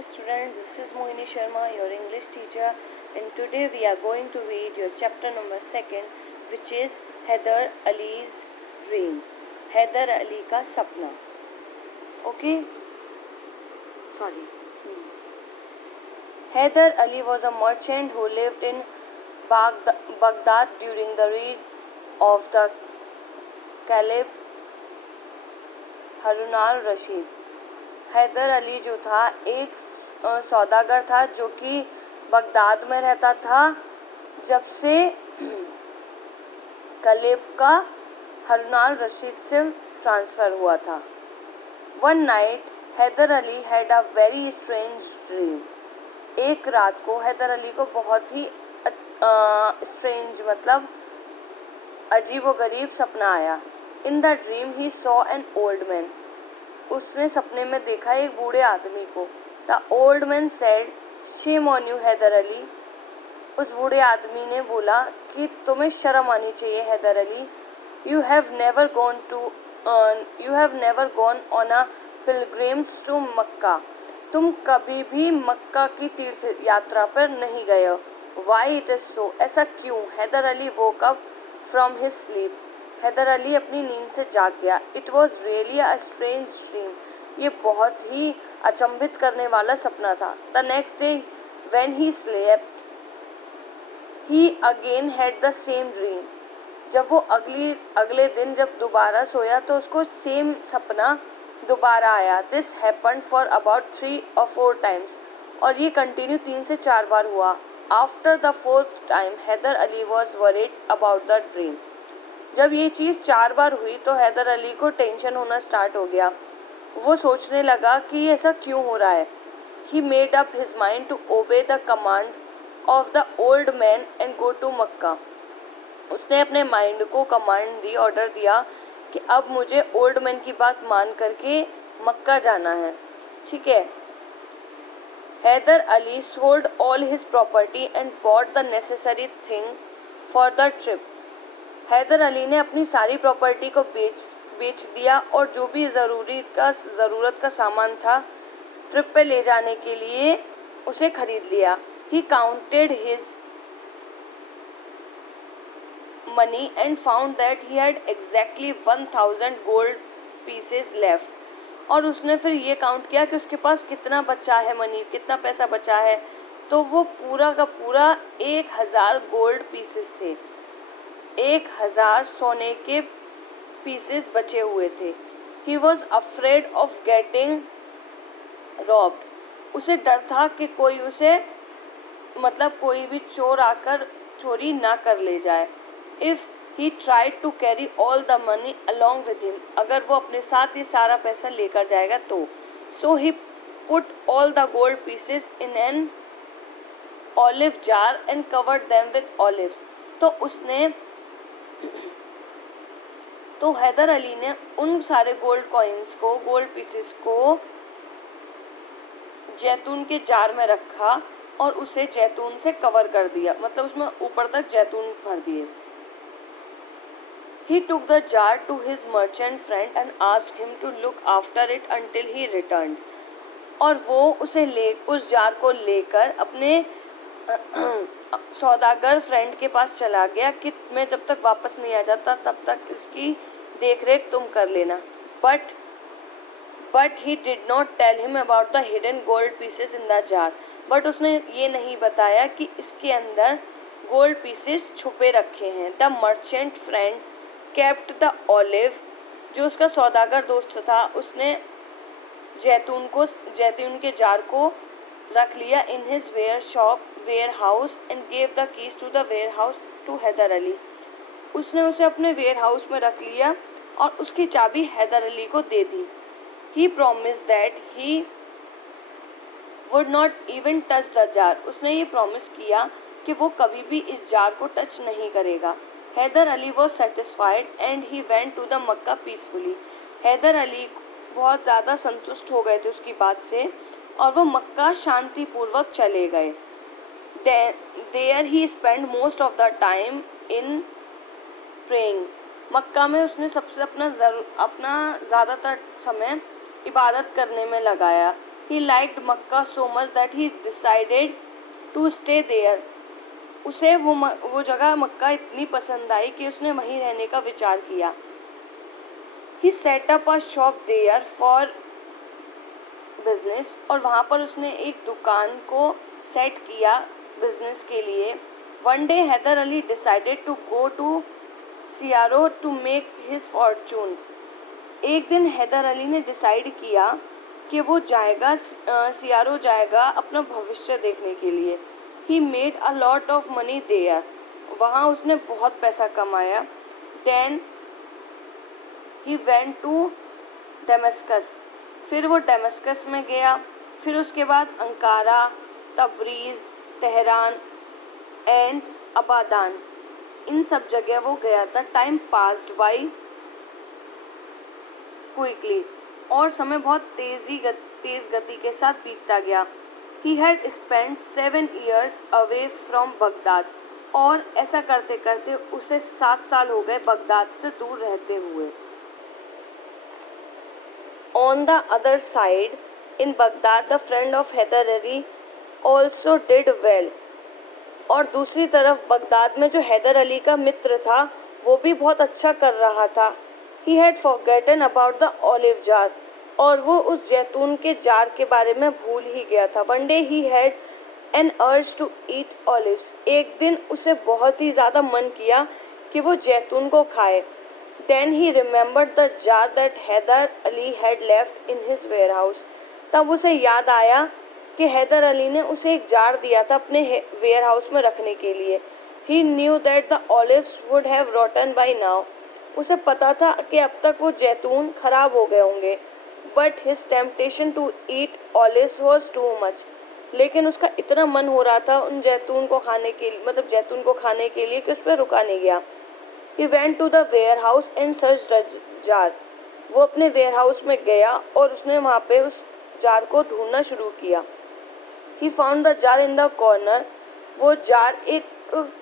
morning student, this is Mohini Sharma, your English teacher, and today we are going to read your chapter number 2 which is Hyder Ali's dream. Hyder Ali का सपना. Okay? Sorry. Hyder Ali was a merchant who lived in Baghdad during the reign of the Caliph हारून अल रशीद. हैदर अली जो था एक सौदागर था जो कि Baghdad में रहता था जब से कलीफ का हारून अल रशीद से ट्रांसफ़र हुआ था. One night Haidar Ali had a very strange dream. एक रात को हैदर अली को बहुत ही स्ट्रेंज मतलब अजीबोगरीब सपना आया. In the dream he saw an old man. उसने सपने में देखा एक बूढ़े आदमी को. The old man said, shame on you Haidar Ali. उस बूढ़े आदमी ने बोला कि तुम्हें शर्म आनी चाहिए Haidar Ali. You have never gone on a pilgrims to Mecca. तुम कभी भी मक्का की तीर्थ यात्रा पर नहीं गए हो. Why it is so. ऐसा क्यों. Haidar Ali woke up from his sleep. Haidar Ali अपनी नींद से जाग गया. It was really a strange dream. ये बहुत ही अचंभित करने वाला सपना था. The next day when he slept he again had the same dream. जब वो अगले दिन जब दोबारा सोया तो उसको सेम सपना दोबारा आया. This happened for about 3 or 4 times. और ये कंटिन्यू 3 से 4 बार हुआ. After the 4th time Haidar Ali was worried about the dream. जब ये चीज़ 4 बार हुई तो हैदर अली को टेंशन होना स्टार्ट हो गया. वो सोचने लगा कि ऐसा क्यों हो रहा है. He made up his mind to obey the command of the old man and go to Mecca. उसने अपने माइंड को कमांड दी, ऑर्डर दिया कि अब मुझे ओल्ड मैन की बात मान करके मक्का जाना है. ठीक है. Haidar Ali sold all his property and bought the necessary thing for the trip. Haidar Ali ने अपनी सारी प्रॉपर्टी को बेच दिया और जो भी ज़रूरत का सामान था ट्रिप पे ले जाने के लिए उसे खरीद लिया. He counted his money and found that he had exactly 1000 gold pieces left. और उसने फिर ये काउंट किया कि उसके पास कितना बचा है मनी, कितना पैसा बचा है. तो वो पूरा का पूरा 1000 गोल्ड पीसेस थे. 1000 सोने के पीसेस बचे हुए थे. He was afraid of getting robbed. उसे डर था कि कोई उसे मतलब कोई भी चोर आकर चोरी ना कर ले जाए. If he tried to carry all the money along with him. अगर वो अपने साथ ये सारा पैसा लेकर जाएगा तो. So he put all the gold pieces in an olive jar and covered them with olives. तो हैदर अली ने उन सारे गोल्ड कॉइन्स को, गोल्ड पीसेस को जैतून के जार में रखा और उसे जैतून से कवर कर दिया. मतलब उसमें ऊपर तक जैतून भर दिए. He took the jar to his merchant friend and asked him to look after it until he returned. और वो उस जार को लेकर अपने सौदागर फ्रेंड के पास चला गया कि मैं जब तक वापस नहीं आ जाता तब तक इसकी देखरेख तुम कर लेना. But he did not tell him about the hidden gold pieces in the jar. बट उसने ये नहीं बताया कि इसके अंदर गोल्ड पीसेस छुपे रखे हैं. The merchant friend kept the olive. जो उसका सौदागर दोस्त था उसने जैतून के जार को रख लिया in his warehouse and gave the keys to the warehouse to Haidar Ali. उसने उसे अपने वेयर हाउस में रख लिया और उसकी चाबी हैदर अली को दे दी. He promise that he would not even touch the jar. उसने ये प्रॉमिस किया कि वो कभी भी इस जार को टच नहीं करेगा. Haidar Ali was satisfied and he went to the Mecca peacefully. Haidar Ali बहुत ज़्यादा संतुष्ट हो गए थे उसकी बात से और वो मक्का शांतिपूर्वक चले गए. There he spend most of the time in praying. Mecca में उसने सबसे अपना ज़्यादातर समय इबादत करने में लगाया. He liked Makkah so much that he decided to stay there. उसे वो जगह मक्का इतनी पसंद आई कि उसने वहीं रहने का विचार किया. He set up a shop there for business. और वहाँ पर उसने एक दुकान को सेट किया बिजनेस के लिए. One day Haider Ali decided to go to Cairo to make his fortune. एक दिन हैदर अली ने डिसाइड किया कि वो जाएगा सियारो जाएगा अपना भविष्य देखने के लिए. He made a lot of money there. वहाँ उसने बहुत पैसा कमाया. Then he went to Damascus. फिर वो डेमस्कस में गया. फिर उसके बाद Ankara, Tabriz, Tehran and Abadan, इन सब जगह वो गया था. Time passed by quickly. और समय बहुत तेज़ गति के साथ बीतता गया. He had spend 7 years away from Baghdad. और ऐसा करते करते उसे 7 साल हो गए बगदाद से दूर रहते हुए. On the other side in Baghdad the friend of Haidar Ali also did well. और दूसरी तरफ बगदाद में जो हैदर अली का मित्र था वो भी बहुत अच्छा कर रहा था. He had forgotten about the olive jar. और वो उस जैतून के जार के बारे में भूल ही गया था. One day he had an urge to eat olives. एक दिन उसे बहुत ही ज़्यादा मन किया कि वो जैतून को खाए. Then he remembered the jar that Haider Ali had left in his warehouse. तब उसे याद आया कि हैदर अली ने उसे एक जार दिया था अपने वेयर में रखने के लिए. He knew that the olives would have rotten by now. उसे पता था कि अब तक वो जैतून खराब हो गए होंगे. But his temptation to eat olives was too much. लेकिन उसका इतना मन हो रहा था उन जैतून को खाने के लिए, मतलब जैतून को खाने के लिए, कि उस पर रुका नहीं गया. He went to the warehouse and search the jar. वो अपने वेयर हाउस में गया और उसने वहाँ पे उस जार को ढूंढना शुरू किया. He found the jar in the corner. वो जार एक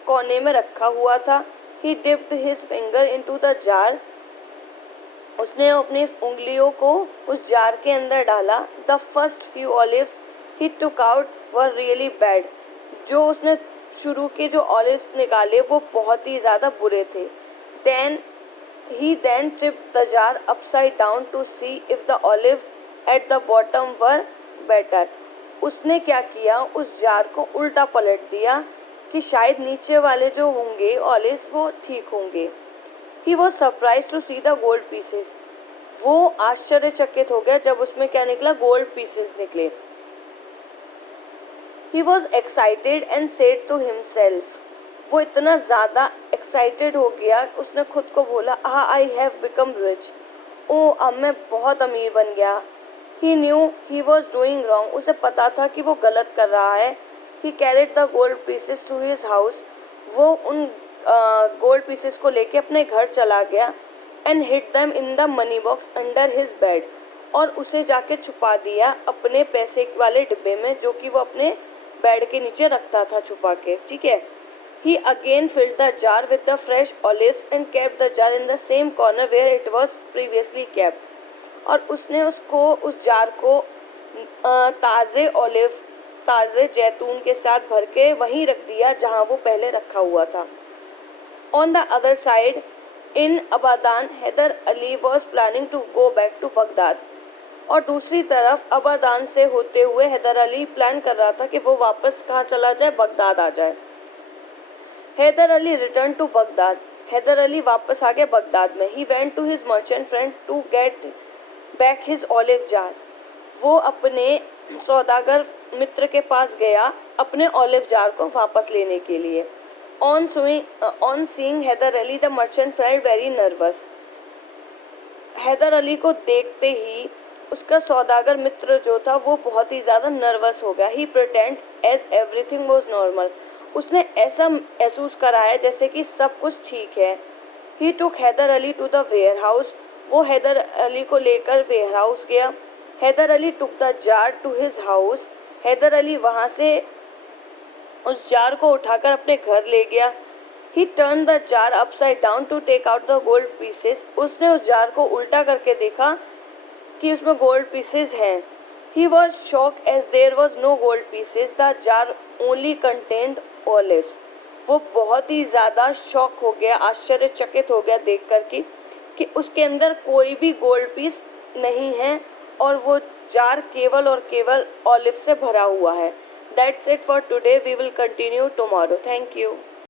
कोने में रखा हुआ था. He dipped his finger into the jar. उसने अपनी उंगलियों को उस जार के अंदर डाला. The first few olives he took out were really bad. जो उसने शुरू के जो ऑलिव्स निकाले वो बहुत ही ज़्यादा बुरे थे. He then tipped the jar upside down to see if the olive at the bottom were better. उसने क्या किया, उस जार को उल्टा पलट दिया कि शायद नीचे वाले जो होंगे ऑलिव्स वो ठीक होंगे. He was surprised to see the gold pieces. वो आश्चर्यचकित हो गया जब उसमें क्या निकला, गोल्ड पीसेस निकले. He was excited and said to himself. वो इतना ज़्यादा एक्साइटेड हो गया, उसने खुद को बोला, I have become rich. अब मैं बहुत अमीर बन गया. He knew he was doing wrong. उसे पता था कि वो गलत कर रहा है. He carried the gold pieces to his house. वो उन गोल्ड पीसेस को लेके अपने घर चला गया. And hid them in the money box under his bed. और उसे जाके छुपा दिया अपने पैसे वाले डिब्बे में, जो कि वो अपने बेड के नीचे रखता था छुपा के. ठीक है. He again filled the jar with the fresh olives and kept the jar in the same corner where it was previously kept. और उसने उस जार को ताज़े जैतून के साथ भर के वहीं रख दिया जहाँ वो पहले रखा हुआ था. On the other side, in Abadan, Haidar Ali was planning to go back to Baghdad. और दूसरी तरफ अबादान से होते हुए हैदर अली प्लान कर रहा था कि वो वापस कहाँ चला जाए, बगदाद आ जाए. Haidar Ali return to Baghdad. Haidar Ali वापस आ गए बगदाद में. He went to his merchant friend to get back his olive jar. वो अपने सौदागर मित्र के पास गया अपने ऑलिव जार को वापस लेने के लिए. On seeing Haider Ali the merchant felt very nervous. Haider Ali को देखते ही उसका सौदागर मित्र जो था वो बहुत ही ज़्यादा नर्वस हो गया. He pretended as everything was normal. उसने ऐसा महसूस कराया जैसे कि सब कुछ ठीक है. He took Haider Ali to the warehouse. वो हैदर अली को लेकर वेयर हाउस गया. Haider Ali took the jar to his house. Haider Ali वहाँ से उस जार को उठाकर अपने घर ले गया. He turned the jar upside down to take out the gold pieces. उसने उस जार को उल्टा करके देखा कि उसमें गोल्ड पीसेस हैं. He was shocked as there was no gold pieces. The jar only contained olives. वो बहुत ही ज़्यादा शॉक हो गया, आश्चर्यचकित हो गया देख कर कि उसके अंदर कोई भी गोल्ड पीस नहीं है और वो जार केवल और केवल ऑलिव से भरा हुआ है. That's it for today. We will continue tomorrow. Thank you.